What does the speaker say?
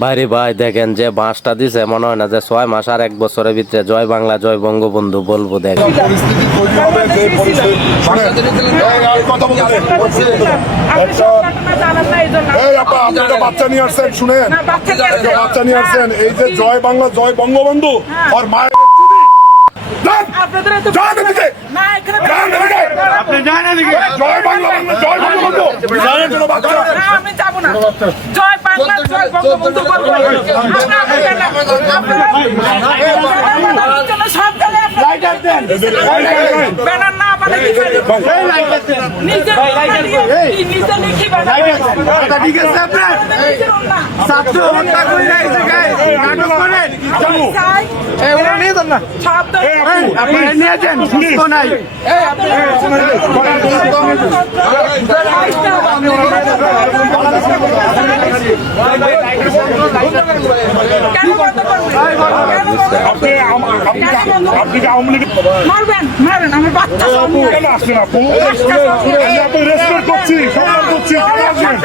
ভাইরে ভাই দেখেন যে বাঁশটা দিছে মনে হয় না যে 6 মাস আর 1 বছরের ভিতরে জয় বাংলা জয় বঙ্গবন্ধু বলবো। দেখেন বাচ্চা নিয়ে আসছেন, শুনেন বাচ্চা নিয়ে আসছেন, এই যে জয় বাংলা জয় বঙ্গবন্ধু আর মায়ের আপনি জানেন জয় বাংলা জয় বঙ্গবন্ধু আমি যাবো না। জয় বাংলা জয় বঙ্গবন্ধু বলবো। সব ব্যানার না বানালে নিজে লিখি ঠিক আছে আপনার ছাত্র হত্যা করে নাটক করেন আপনি নিয়েছেন সুস্থ নাই আপনি কি আওয়ামী লীগ মারবেন আমার বাচ্চা আসলেন? আপনি রেসপেক্ট করছি, সম্মান করছি, আসবেন।